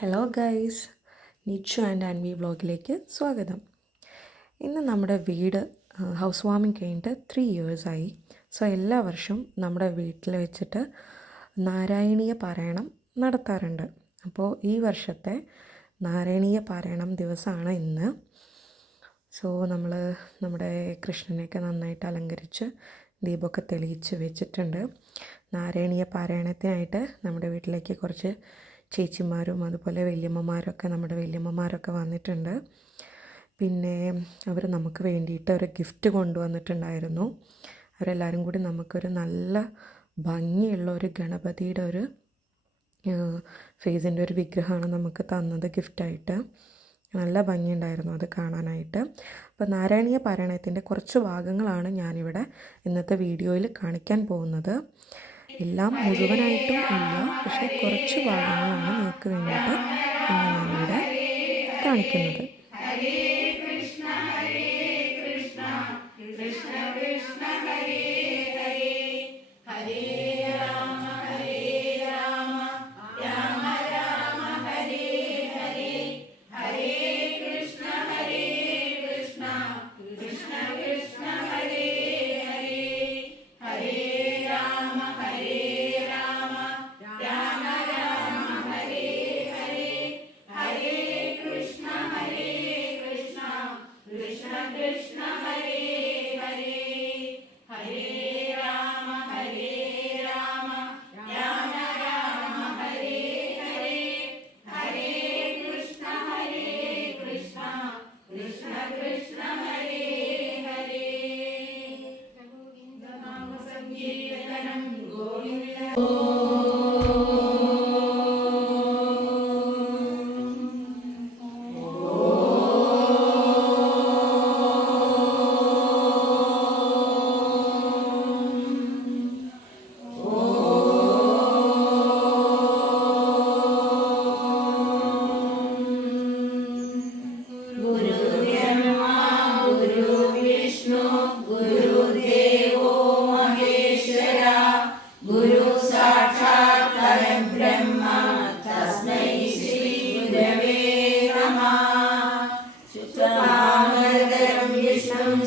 Hello guys, Nichu and Anvi വ്ളോഗിലേക്ക് സ്വാഗതം. ഇന്ന് നമ്മുടെ വീട് ഹൗസ് വാമിങ് കഴിഞ്ഞിട്ട് 3 ഇയേഴ്സായി. സോ എല്ലാ വർഷവും നമ്മുടെ വീട്ടിൽ വെച്ചിട്ട് നാരായണീയ പാരായണം നടത്താറുണ്ട്. അപ്പോൾ ഈ വർഷത്തെ നാരായണീയ പാരായണം ദിവസമാണ് ഇന്ന്. സോ നമ്മൾ നമ്മുടെ കൃഷ്ണനെയൊക്കെ നന്നായിട്ട് അലങ്കരിച്ച് ദീപമൊക്കെ തെളിയിച്ച് വെച്ചിട്ടുണ്ട്. നാരായണീയ പാരായണത്തിനായിട്ട് നമ്മുടെ വീട്ടിലേക്ക് കുറച്ച് ചേച്ചിമാരും അതുപോലെ നമ്മുടെ വല്യമ്മമാരൊക്കെ വന്നിട്ടുണ്ട്. പിന്നെ അവർ നമുക്ക് വേണ്ടിയിട്ട് ഒരു ഗിഫ്റ്റ് കൊണ്ടുവന്നിട്ടുണ്ടായിരുന്നു. അവരെല്ലാവരും കൂടി നമുക്കൊരു നല്ല ഭംഗിയുള്ള ഒരു ഗണപതിയുടെ ഒരു ഫേസിൻ്റെ ഒരു വിഗ്രഹമാണ് നമുക്ക് തന്നത് ഗിഫ്റ്റായിട്ട്. നല്ല ഭംഗിയുണ്ടായിരുന്നു അത് കാണാനായിട്ട്. അപ്പോൾ നാരായണീയ പാരായണത്തിൻ്റെ കുറച്ച് ഭാഗങ്ങളാണ് ഞാനിവിടെ ഇന്നത്തെ വീഡിയോയിൽ കാണിക്കാൻ പോകുന്നത്. എല്ലാം മുഴുവനായിട്ടും ഇല്ല, പക്ഷേ കുറച്ച് ഭാഗങ്ങളാണ് നിങ്ങൾക്ക് വേണ്ടിയിട്ട് ഞാനിവിടെ കാണിക്കുന്നത്.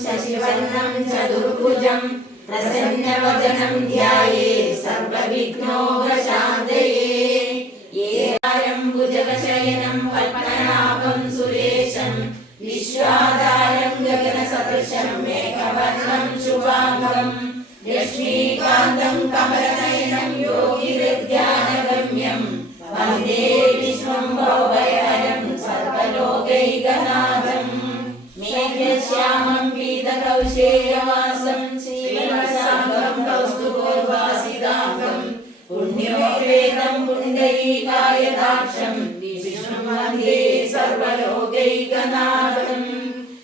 ശശിവർണം ചതുർഭുജം പ്രസന്നവദനം ധ്യായേത് സർവവിഘ്നോപശാന്തയേ. ഏകാരം ഭുജഗശയനം പത്മനാഭം സുരേശം വിശ്വാധാരം ഗഗനസദൃശം മേഘവർണം ശുഭാംഗം ലക്ഷ്മീകാന്തം കമലനയനം യോഗിഹൃദ്ധ്യാനഗമ്യം വന്ദേ വിഷ്ണും ഭവഭയഹരം സർവലോകൈകനാഥം. മേഘശ്യാമം പീതകൗശേയവാസം ശ്രീവത്സാംഗം കൗസ്തുഭോർവാസിതാംഗം പുണ്യോപേതം പുണ്ഡരീകായതാക്ഷം വിഷ്ണും വന്ദേ സർവലോകൈകനാഥം.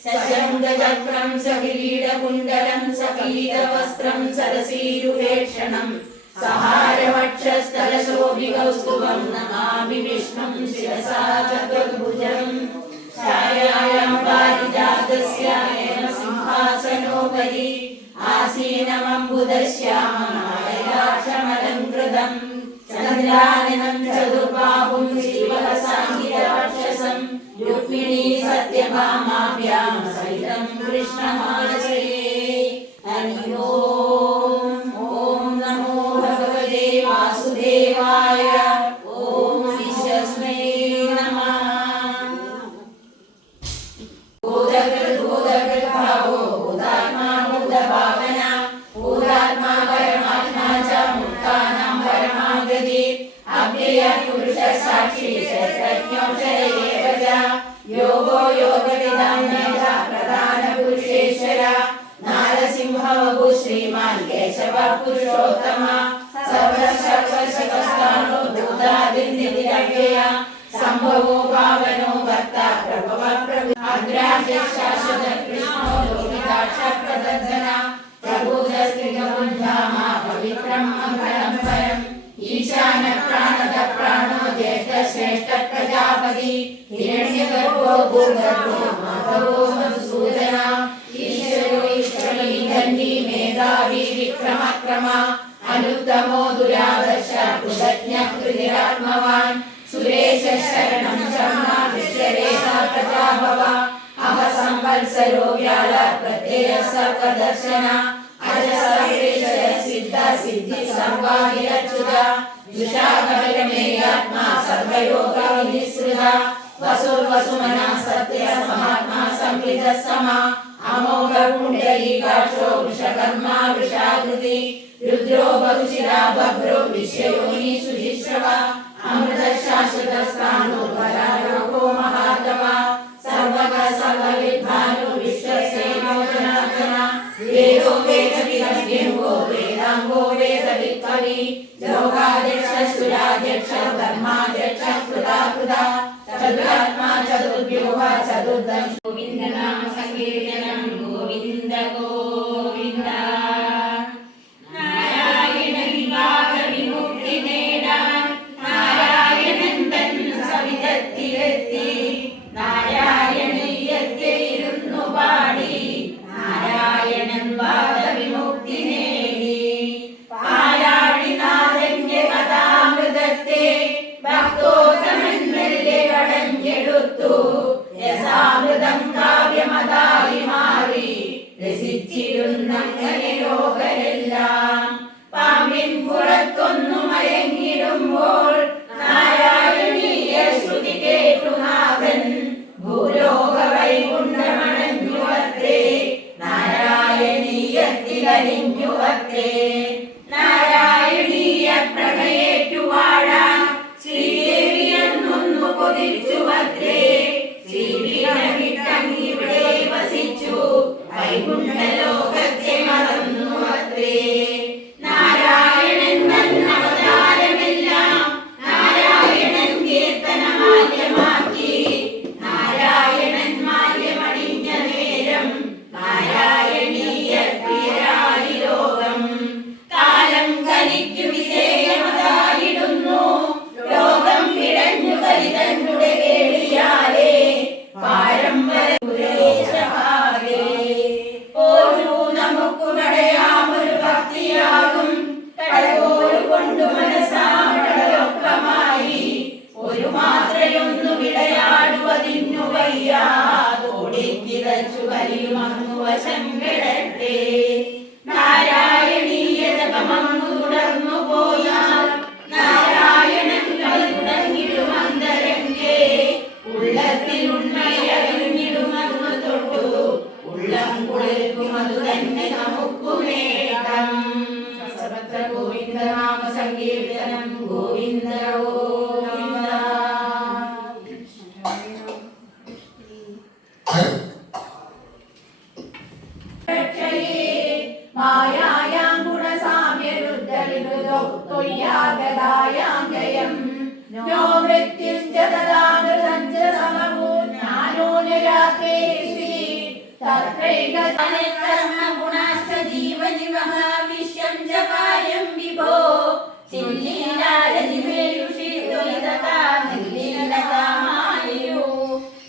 സശംഖചക്രം സകിരീടകുണ്ഡലം സപീതവസ്ത്രം സരസീരുഹേക്ഷണം സഹാരവക്ഷസ്ഥലശോഭികൗസ്തുഭം നമാമി വിഷ്ണും ശിരസാ ചതുർഭുജം. ഛായായാം പാരിജാതസ്യ സിംഹാസനോപരി ആസീനമംബുദശ്യാമമായയാക്ഷമലംകൃതം ചന്ദ്രാനനം ചതുർബാഹും ശ്രീവത്സാംഗിരാക്ഷസം രുക്മിണീ സത്യഭാമാഭ്യാം സഹിതം കൃഷ്ണമാശ്രയേ. ഹരി ഓം. ഓം നമോ ഭഗവതേ വാസുദേവായ. ഓം വിശ്വസ്മൈ നമഃ. ഭൂതകൃദ്ഭാവോ ഭൂതാത്മാ ഭൂതഭാവന ഭൂതാത്മാ പരമാത്മാ ച മുക്താനാം പരമാഗതി. അവ്യയ പുരുഷ സാക്ഷി ക്ഷേത്രജ്ഞോക്ഷരയേവ ച യോഗോ യോഗവിദാം നേത പ്രധാന പുരുഷേശ്വര. നാരസിംഹവപു ശ്രീമാൻ കേശവ പുരുഷോത്തമ സർവശക്തസ്ഥാനോ ഭൂതാദിന്യതിരവ്യയ സംഭവോ ഭാവനോ ഭർത്ത പ്രഭവ പ്രഭു അഗ്രാഹ്യ ശാശ്വത കൃഷ്ണോ ലോകിതാക്ഷ പ്രദർശന പ്രഭൂതസ്ത്രികമുദ്ധാമ പവിത്രം മംഗളം പരം. ഈശാന പ്രാണദ പ്രാണോ ജ്യേഷ്ഠ ശ്രേഷ്ഠ പ്രജാപതി ഹിരണ്യഗർഭോ ഭൂഗർഭോ മാധവോ മധുസൂദന. ഈശ്വരോ ഈശ്വരീ ധന്വി മേധാവി വിക്രമക്രമ അനുത്തമോ ദുരാദർശ കൃതജ്ഞ കൃതിരാത്മവാൻ. സുരേശ ശരണ वत्सरो व्याल प्रत्यय सर्वदर्शन अज सर्वेश्वर सिद्ध सिद्धि सर्वादिरच्युत विशाखमेयात्मा सर्वयोग विनिसृत वसुर्वसुमना सत्य समात्मा संविद समा अमोघ पुण्डरीकाक्षो वृषकर्मा वृषाकृति रुद्रो बहुशिरा बभ्रो विश्वयोनि सुधिश्रव अमृत शाश्वत स्थाणु वरारोगो महात्मा सर्वग सर्वविद्वानो विश्वसेनो जनार्दन वेदो वेदविदव्यंगो वेदांगो वेदवित्कवि योगाध्यक्ष सुराध्यक्ष धर्माध्यक्ष कृता कृता चतुरात्मा चतुर्व्यूह चतुर्दश गोविंद नाम संकीर्तनं गोविंद गोविंद नारायण विभाग विमुक्ति നേടാൻ നാരായണൻ തൻ സവിധത്തിലെത്തി നാരായണീയത്തെ ഇരുന്നു പാടി നാരായണൻ വാദവിമുക്തി നേടി പാലാഴിനാഥന്റെ കഥാമൃതത്തെ ഭക്തോത്തമൻ മെല്ലെ കടഞ്ഞെടുത്തു രസാമൃതം കാവ്യമതായി മാറി രസിച്ചിരുന്നങ്ങനെ ലോകരെല്ലാം പാമ്പിൻ പുറത്തൊന്നു മയങ്ങിടുമ്പോൾ നാരായണീയ ശ്രുതി കേട്ടു നാഥൻ ഭൂലോക വൈകുണ്ഠമണഞ്ഞുവത്രേ നാരായണീയത്തിലലിഞ്ഞുവത്രേ നാരായണീയ പ്രണയേറ്റു വാഴാൻ ശ്രീദേവിയെന്നൊന്നു കൊതിച്ചുവത്രേ ശ്രീവിടങ്ങിവിടെ വസിച്ചു വൈകുണ്ഠലോകത്തെ മറന്നുവത്രേ നാരായണൻ അവതാരമെല്ലാം നാരായണൻ കീർത്തനമാല്യമാക്കി നാരായണൻ മാല്യമണിഞ്ഞ നേരം നാരായണീയ പ്രിയരായി ലോകം കാലം കലിക്കു വിധേയമതായിടുന്നു ലോകം പിഴഞ്ഞു കലിതന്നുടെ കേളിയാലേ പാരമ്പര്യമേ ഓരോ നമുക്കു കടയാമൊരു ഭക്തിയാകും കടകോരു കൊണ്ടു മനസ്സാമടലൊക്കമായി ഒരു മാത്രയൊന്നു വിളയാടുവതിന്നു വയ്യാതോടിക്കിതച്ചു കലിയുമന്നു വശം കിടട്ടെ നാരായണീയ ജപമങ്ങു തുടർന്നു പോയാൽ നാരായണൻ കളി തുടങ്ങിടുമന്തരംഗേ ഉള്ളത്തിൽ ഉണ്മയറിഞ്ഞിടുമെന്നു തൊട്ടു ഉള്ളം കുളിർക്കുമതു തന്നെ നമുക്കു നേട്ടം സർവത്ര ഗോവിന്ദ നാമ സങ്കീർത്തനം ഗോവിന്ദ ഗോവിന്ദ മായായാം ഗുണസാമ്യരുദ്ധരിമൃദോ ത്വയ്യാഗതായാം ജയം നോ മൃത്യുശ്ച തദാമൃതം ച സമഭൂ ജ്ഞാനോ നിരാകേ തത്രൈക കർമ്മ ഗുണാശ്ച ജീവനിവഃ വിശ്വം ച കായം വിഭോ ചില്ലീലാരതിമേയുഷി ദ്വൈതതാ നിർലീലതാമായു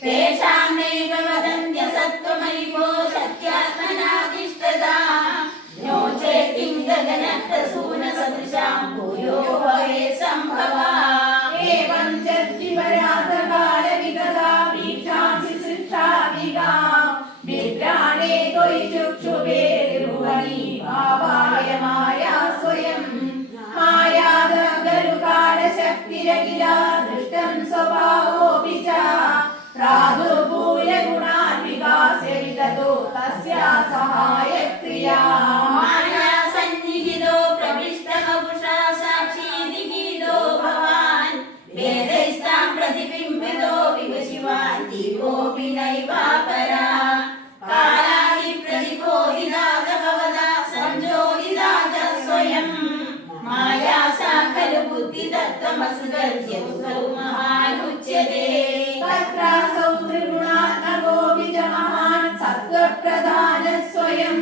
തേഷാം നൈവ വദന്ത്യ സത്വമൈവോ സത്യാത്മനാധിഷ്ഠതാ नो चेतिं गगनप्रसून सदृशां भूयो भवे सम्भवा एवं चत्रिपरातकालविगता वीक्षांसि सृष्टाविगा विभ्राणे त्वयि चक्षुभे निर्भुवनी भावाय माया स्वयं मायादगरुकालशक्तिरखिला दृष्टं स्वभावोऽपि च प्रादुर्भूय गुणान् विकास्य विदतो तस्या सहायक्रिया माया सन्निहितो प्रविष्टमपुषा साक्षी दिगीतो भवान् वेदैस्तां प्रतिबिम्बितो विवशिवान् दीपोऽपि नैवापरा कालादिप्रतिबोधिता भवदा संजोदिता च स्वयं माया सा खलु बुद्धितत्त्वमसृजस्य महानुच्यते तत्रासौ त्रिगुणात्मको बीजमहान् सत्त्वप्रधान स्वयं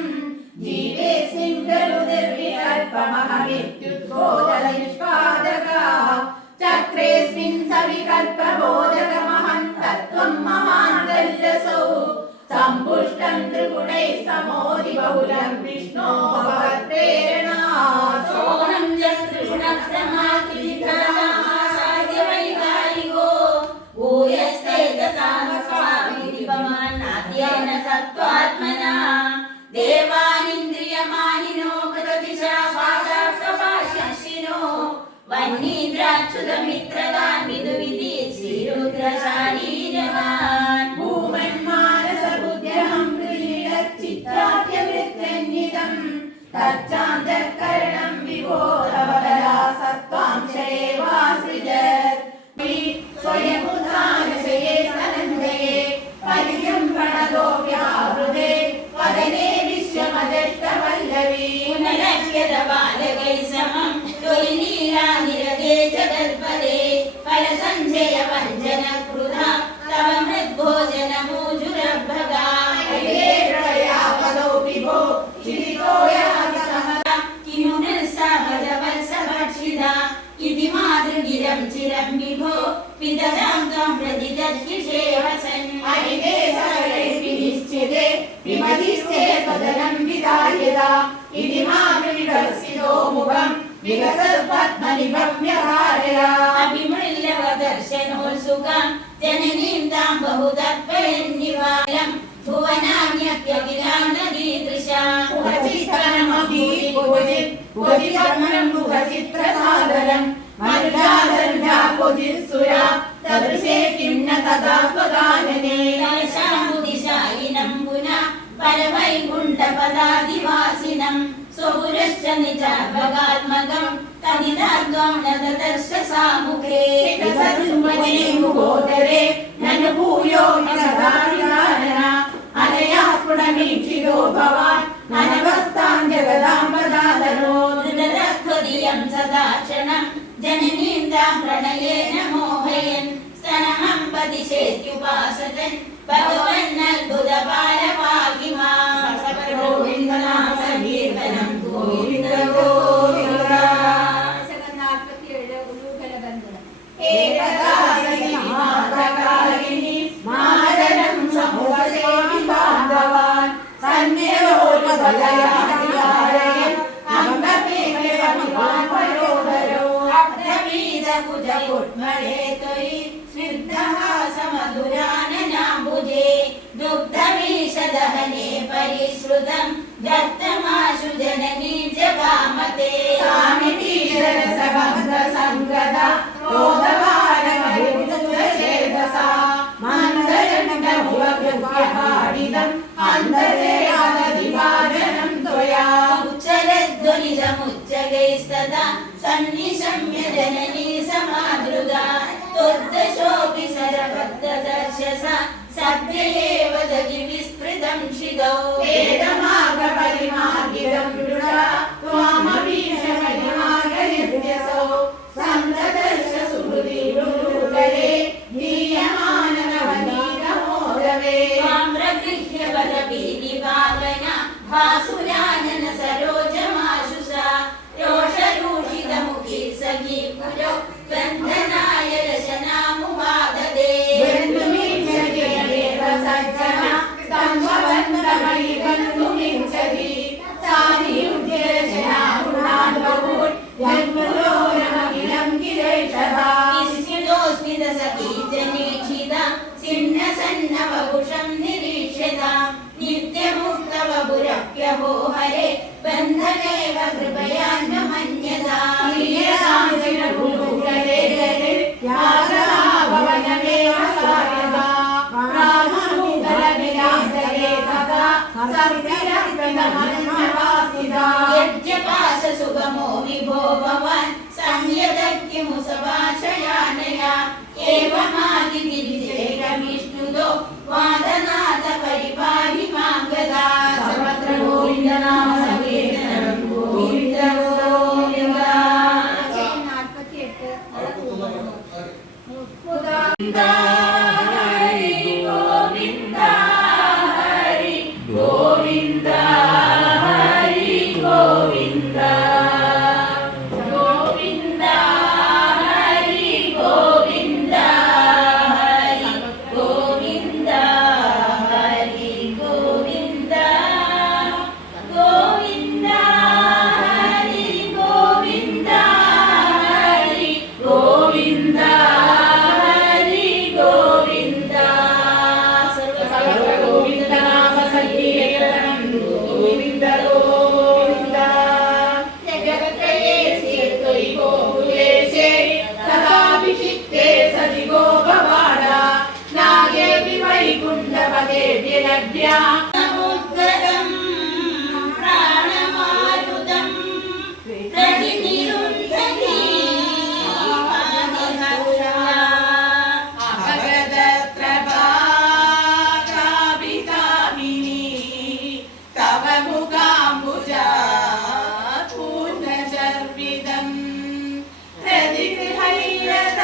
जीवेऽस्मिन् खलु निर्विकल्पमहमित्युद्बोधनिष्पादका चक्रेऽस्मिन् सविकल्पबोधकमहं तत्त्वं महान्तल्लसौ सम्पुष्टं त्रिगुणैस्तमोदि बहुलं विष्णो भवत्प्रेरणा सोऽहं च त्रिगुणप्रमात्रिकरामासाद्यवैकारिको भूयस्ते तथा स्वामिदिपमानाद्येन सत् संशयवञ्जनकृता तव मृद्भोजनमूजुरभगा प्रयापदौ विभो चिरितो याति समदा किमु निस्सावदवत्सभक्षिदा इति मातृगिरं चिरं विभो पितरां त्वं प्रतिदर्शिषे वसन् हरिते सकलैः विनिश्चिते विमतिस्ते पदनं विधायदा इति मातृविदर्शितो मुखं विकसत्पद्मनिभव्यधारया अभिमृल्यवदर्शनोत्सुकां जननीं तां बहुतत्पयन्निवालं भुवनान्यप्यखिलानदीदृशा मुखचित्रनमभिर्मुखचित्रमं मुखचित्रसादरं मनुजादर्जा क्वचित्सुरा तदृशे किं न तदा त्वगानने शामुदिशायिनं पुनः परवैकुण्ठपदादिवासिनं स्वपुरश्च निजात्मकं तदिदात्वं न ददर्श सामुखे मुखोदरे ननु भूयो सदारिदानना अनया स्फुटमीक्षितो भवान् अनवस्थां जगदाम्बदादरो दृढरत्वदीयं सदा क्षणं जननीं तां प्रणयेन मोहयन् स्तनमं पदिशेत्युपासतन् भगवन्नद्भुतपालपाहि मां गोविन्दनाम सङ्कीर्तनं गोविन्द गोविन्द एकदायिनी मादनं समुपसेवि बान्धवान् सन्न्यलोकदयादिहारयन् अङ्गमेघवनिवान् पयोधरो अब्धवीदकुजकुट्मळे त्वयि स्निग्धहासमधुराननाम्बुजे दुग्धमीशदहने परिश्रुतं दत्तमाशु जननी जगामते स्वामिनीशरसबद्धसङ्गदा क्रोधवारमभूतचेतसा मन्दरण्डमुपकृत्यहाडिदम् अन्तरे आदधिभाजनं त्वया उच्चरध्वनिजमुच्चगैस्तदा सन्निशम्य जननी समादृगा त्वद्दशोऽपि सरभक्तदर्शसा सद्य एव दधि विस्तृतं शिदौ वेदमार्गपरिमार्गितं दृढा त्वामभीषमहिमागनित्यसौ सन्ददर्श सुहृदीरुकरे दीयमाननवनीतमोदवे ताम्रगृह्य बलभीतिभावना भासुरानन सरोजमाशुषा रोषरूषितमुखी सखी कुलो बन्धनाय रशनामुवाददे बन्धुमीक्षदेव सज्जना स्तम्भबन्धमयि बन्धुमिच्छति साधियुज्यरचनागुणान् बहून् जन्मलो नमखिलं गिरेशः इष्टिदोऽस्मिद सखी जनेक्षिता सिन्नसन्नवपुषं निरीक्ष्यता नित्यमुक्तवपुरप्यहो हरे बन्धनेव कृपयान्न मन्यता भवनमेव सायदा रामनूतलविलासरे तथा सर्विरक्तमन्मवासिदा यज्ञपाशसुगमो विभो भवान् संयदग्निमुसभाषयानया एवमादितिविजयविष्णुदो वादनाथ परिपाहि मां गदा सर्वत्र गोविन्दनाम सङ्कीर्तनं गोविन्द गोविन्द 48 हरि गोविन्द हरि गोविन्द हरि गोविन्द गोविन्द हरि गोविन्द हरि गोविन्द हरि गोविन्द गोविन्द हरि गोविन्द हरि गोविन्द हरि गोविन्द सर्व गोविन्द नाम सङ्कीर्तनं गोविन्द गोविन्द जगत्रये त्वयि गोकुलेशे तथाभिषिक्ते सति गोपबाला नागेऽपि वैकुण्ठपदेऽप्यनद्या समुद्रं प्राणमारुतं प्रतिनिरुन्धति अभगदत्रभागाभिकामिनी तव मुखाम्बुजा पूर्णचर्विदं प्रतिगृहैरत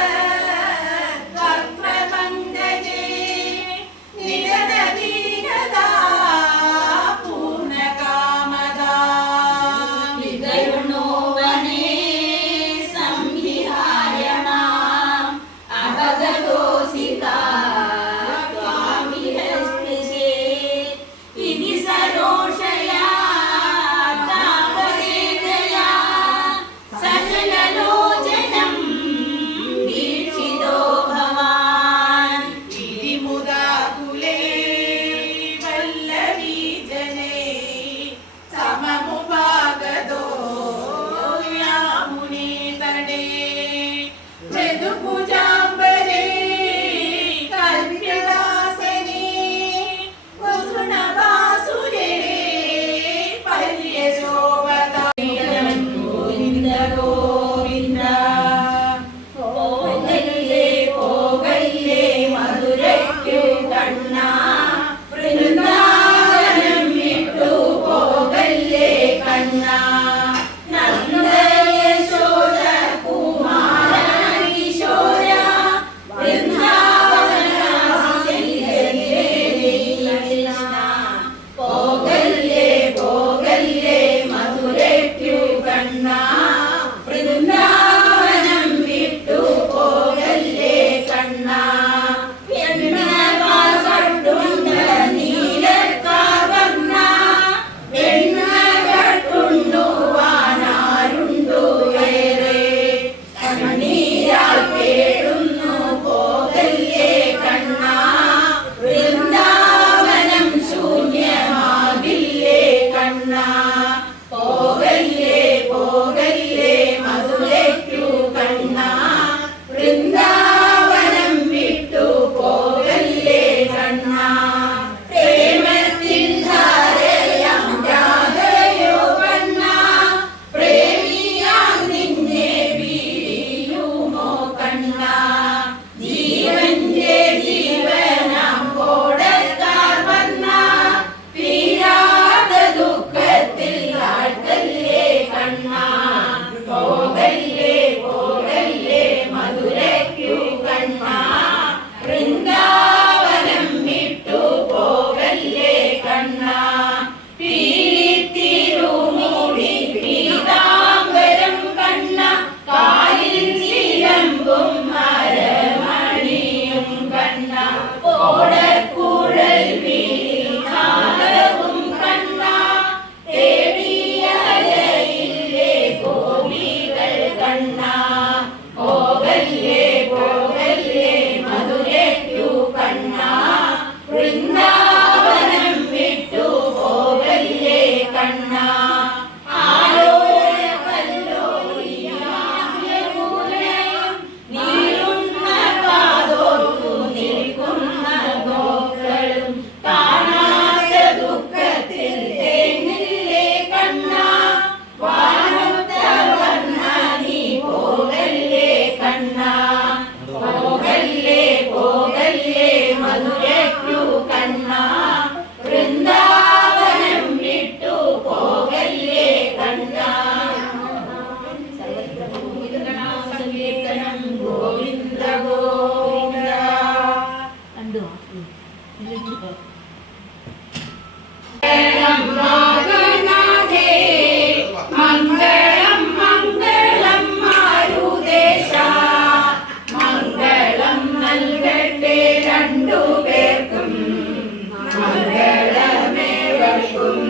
രണ്ടുപേർക്കും മംഗളമേവർക്കും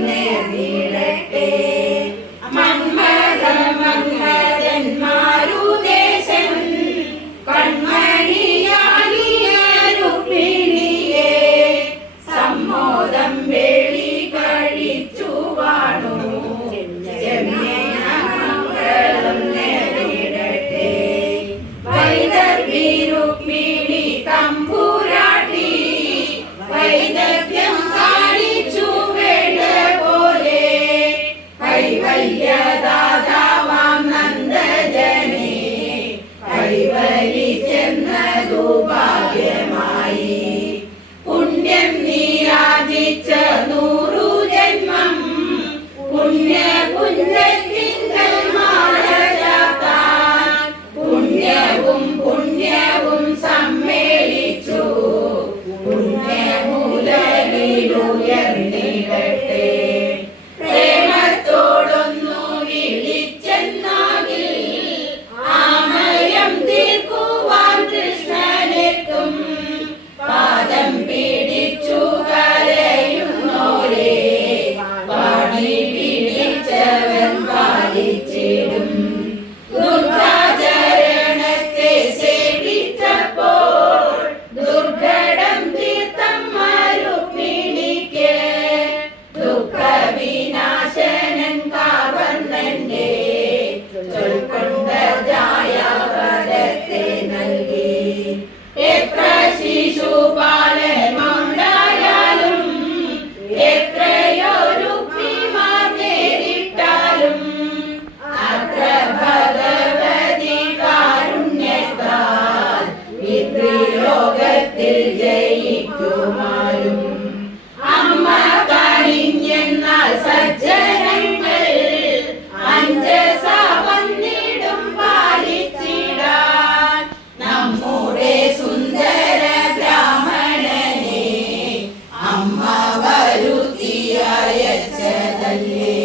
നേർന്നിടട്ടെ. മന്മഥൻ മാരുദേശൻ കൺമണിയാലിയ രുക്മിണിയെ സമ്മോദം വേളി കഴിച്ചു വാണു. മംഗളം നേരിടട്ടെ. വൈദർഭി രുക്മിണി തമ്പുരാട്ടി വൈദഗ്ധ്യം കാണിച്ചു വേണ്ട പോലെ കൈവല്യദാതാവാം നന്ദജനെ കൈവരിച്ചെന്നതു ഭാഗ്യമായി. പുണ്യം നീയാദിച്ച 100 ജന്മം പുണ്യപുഞ്ചത്തിങ്കൽ മാലചാർത്താൻ പുണ്യവും പുണ്യവും സമ്മേളിച്ചു പുണ്യമുലകിലുയർന്നിടട്ടെ. പ്രേമത്തോടൊന്നു വിളിച്ചെന്നാകിൽ ആമയം തീർക്കുവാൻ കൃഷ്ണനെത്തും. പാദം പിടിച്ചു കരയുന്നോരെ പാടി പിടിച്ചവൻ പാലിച്ചിടും. ദുർഗാചരണത്തെ സേവിച്ചപ്പോൾ ദുർഘടം തീർത്തമ്മ രുക്മിണിക്ക് ദുഃഖവിനാശനൻ കാവർണ്ണന്റെ ചൊൽക്കൊണ്ട ജായാവരത്തെ നൽകി. എത്ര ശിശുപാലനുണ്ടായാലും എത്രയോ രുക്മിമാർ നേരിട്ടാലും അത്ര ഭഗവതി കാരുണ്യത്താൽ പിതൃലോകത്തിൽ ജയിക്കുമാരും. അമ്മ കനിഞ്ഞെന്നാൽ സജ്ജനങ്ങൾ അഞ്ജസ വന്നിടും പാലിച്ചിടാൻ. നമ്മുടെ സുന്ദര ബ്രാഹ്മണനെ അമ്മ വരുത്തി അയച്ചതല്ലേ.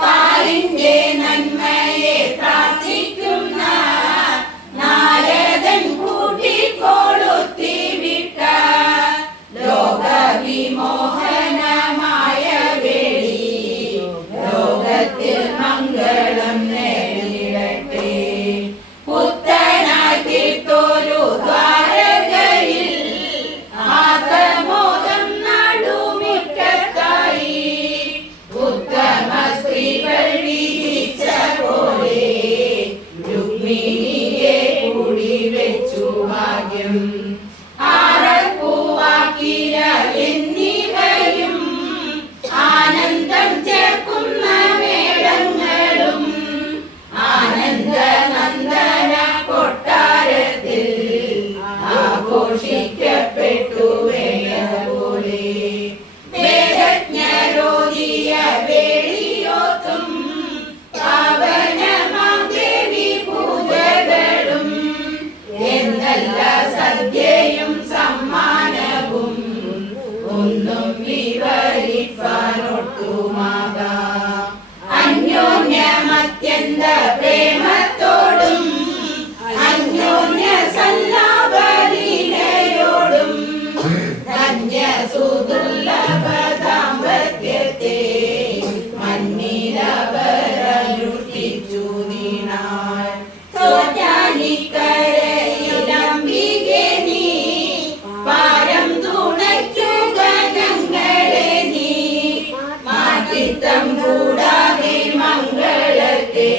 പാലിന്റെ നന്മയെ പ്രാർത്ഥിക്കുന്ന നാരദൻ കൂട്ടിക്കൊളുത്തി വിട്ട ലോകവിമോഹനമായ വേളി ലോകത്തിൽ മംഗളം നേരിടട്ടെ. പുത്തനായി തീർത്തൊരു ദ്വാരകയിൽ ആത്മോദം നടുമിക്കത്തായി. ഉത്തമ സ്ത്രീകൾ വിധിച്ച പോലെ രുക്മിണിയെ കൂടി വെച്ചു ഭാഗ്യം. ആറപ്പൂവാക്കില എന്നിവയും ആനന്ദം ചേർക്കുന്ന മേളങ്ങളും ആനന്ദനന്ദന കൊട്ടാരത്തിൽ ആഘോഷിക്കപ്പെട്ടു വേളപോലെ. വേദജ്ഞരോധിയ വേളിയോത്തും പാവനമാം ദേവി പൂജകളും എന്നല്ല സദ്യയും സമ്മാനവും ഒന്നും വിവരിപ്പാനൊട്ടുമാകാം. അന്യോന്യമത്യന്ത പ്രേമത്തോടും അന്യോന്യ സല്ലാപലീലയോടും ധന്യ സുദുർലഭ ദാമ്പത്യത്തെ മന്നിലവരനുഷ്ഠിച്ചു നീണാൾ. ചോറ്റാനിക്കരയിലംബികെ നീ പാരം തുണയ്ക്കുക ഞങ്ങളെ നീ. മാറ്റിത്തം കൂടാതെ മംഗളത്തെ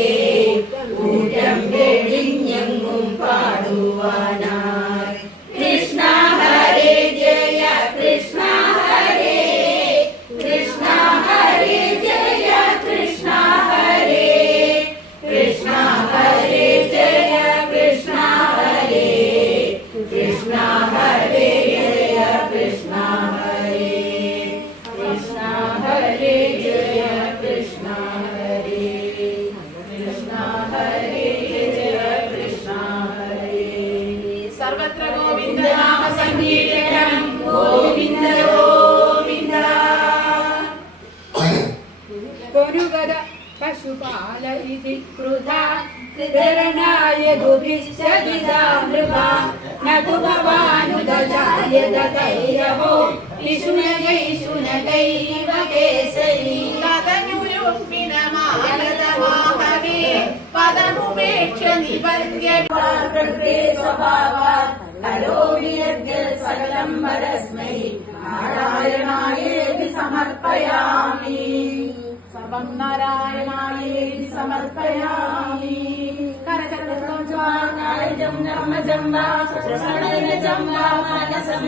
ഊഴം വെടിഞ്ഞെങ്ങും പാടുവാനായി. കൃഷ്ണ ഹരേ ജയ കൃഷ്ണ ഹരേ കൃഷ്ണ ഹരേ ജയ കൃഷ്ണ ഹരേ കൃഷ്ണ ഹരേ ജയ കൃഷ്ണ ഹരേ കൃഷ്ണ ഹരേ ജയ കൃഷ്ണ ഹരേ കൃഷ്ണ ഹരേ ജയ കൃഷ്ണ ഹരേ കൃഷ്ണ ഹരേ ജയ കൃഷ്ണ ഹരേ. സർവത്ര ഗോവിന്ദ നാമ സങ്കീർത്തനം. ഗോവിന്ദ ഗോവിന്ദ. ഗുരുഗത പശുപാലയിതി കൃതാ ധരണായ ദുഭിശ്ച വിദാ നൃപ നടുഭവാനുദജായതൈരവോ വിശുനഗൈശുനഗൈരിവ കേസരി തദനുരൂപിണമാലതമാഹവേ പദമുപേക്ഷ നിബന്ധ്യേ സ്വഭാവാത് കരോമിയദ്യ സകലം പരസ്മൈ നാരായണായേതി സമർപ്പയാമി സർവം നാരായണായേതി സമർപ്പയാമി കരചരണം ജം ജം ജം ശ്രവണേന ജം മനസം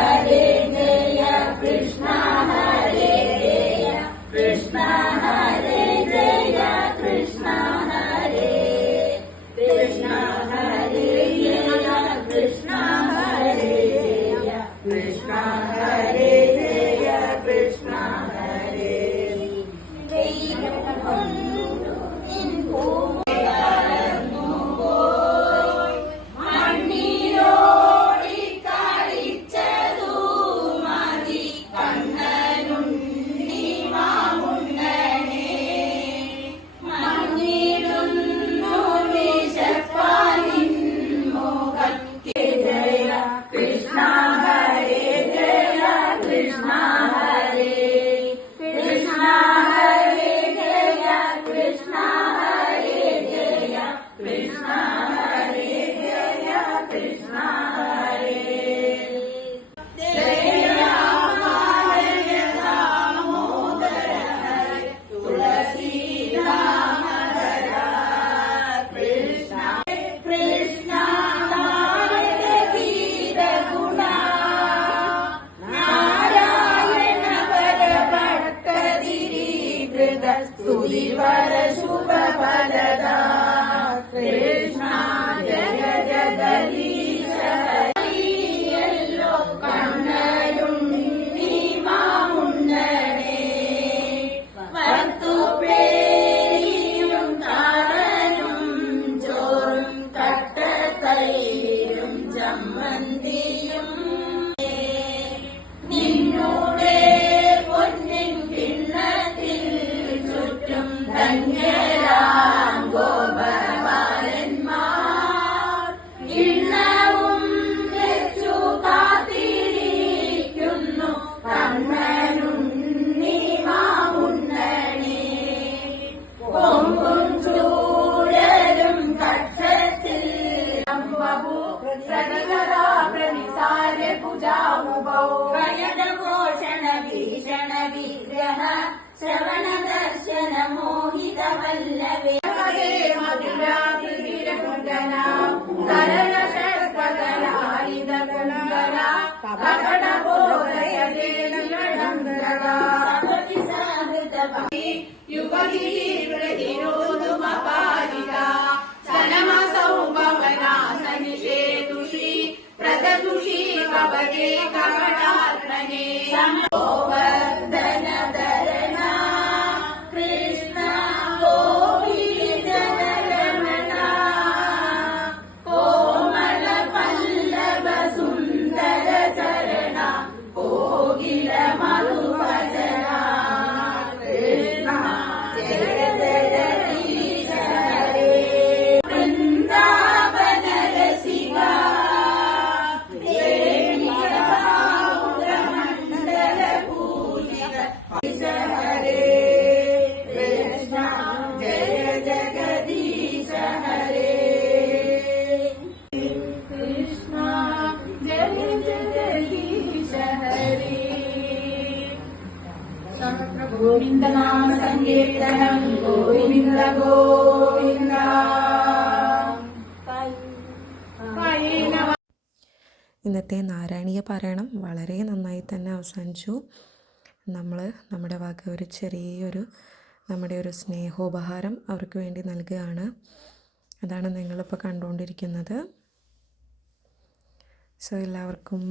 ഹരേ ജയ കൃഷ്ണ ഹരേ ജയ കൃഷ്ണ ഹരേ ജയ കൃഷ്ണ ഹരേ കൃഷ്ണ ഹരേ ജയ കൃഷ്ണ ഹരേ ജയ കൃഷ്ണ ഹരേ ജയ കൃഷ്ണ ഹരേ സ്തുതിവര ശുഭഫലദാ കൃഷ്ണ ജയ ജഗദീശ ഹരിയല്ലോ കണ്ണരുണ്ണി മാമുണ്ണനെ വത്തുപേരിയും താരനും ചോറും കട്ടത്തൈരും ചമ്മന്തിയും നിന്നോടെ പൊന്നിൻ കിണ്ണത്തിൽ ചുറ്റും ധന്യരാം ഗോപബാലന്മാർ കിണ്ണവും വെച്ചു കാത്തിരിക്കുന്നു കണ്ണനുണ്ണി മാമുണ്ണനെ കൊമ്പും ചൂടലും കക്ഷത്തിൽ പ്രതിസാര പൂജാമുഭോ ഭയഘോഷണ ഭീഷണ വിഗ്രഹ ശ്രവണ ദർശന മോഹിത വല്ലവേ മധുരാതിരകുണ്ടന കരണ ഷഡ്പദനാരിത കുണ്ടന കപട ബോധയതേ യുവതി പ്രതിരോധുമപാലിക സനമസൗ ഭവനാഥ നിഷേതുഷി പ്രദതുഷി ഭവതേ കപടാത്മനെ സമോവർദ്ധന ധരണ കൃഷ്ണ കോവിൽ ജനരമണ കോമള പല്ലവ സുന്ദര ചരണ കോകില മധുവദന കൃഷ്ണ ജയ ജഗദീശ ഹരേ വൃന്ദാവന രസിക മണ്ഡല പൂജിത ഹരേ കൃഷ്ണ ജയ ജഗദീശ ഹരേ കൃഷ്ണ ജയ ജഗദീശ ഹരേ ഗോവിന്ദ നാമ സങ്കീർത്തനം ഗോവിന്ദ ഗോവിന്ദ. ഇന്നത്തെ നാരായണീയ പാരായണം വളരെ നന്നായി തന്നെ അവസാനിച്ചു. നമ്മുടെ വക ഒരു ചെറിയൊരു നമ്മുടെ ഒരു സ്നേഹോപഹാരം അവർക്ക് വേണ്ടി നൽകുകയാണ്. അതാണ് നിങ്ങളിപ്പോൾ കണ്ടുകൊണ്ടിരിക്കുന്നത്. സോ എല്ലാവർക്കും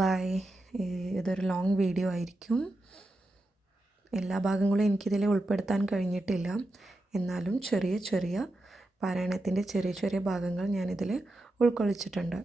ബൈ. ഇതൊരു ലോങ് വീഡിയോ ആയിരിക്കും. എല്ലാ ഭാഗങ്ങളും എനിക്കിതിൽ ഉൾപ്പെടുത്താൻ കഴിഞ്ഞിട്ടില്ല. എന്നാലും ചെറിയ ചെറിയ പാരായണത്തിൻ്റെ ചെറിയ ചെറിയ ഭാഗങ്ങൾ ഞാനിതിൽ ഉൾക്കൊള്ളിച്ചിട്ടുണ്ട്.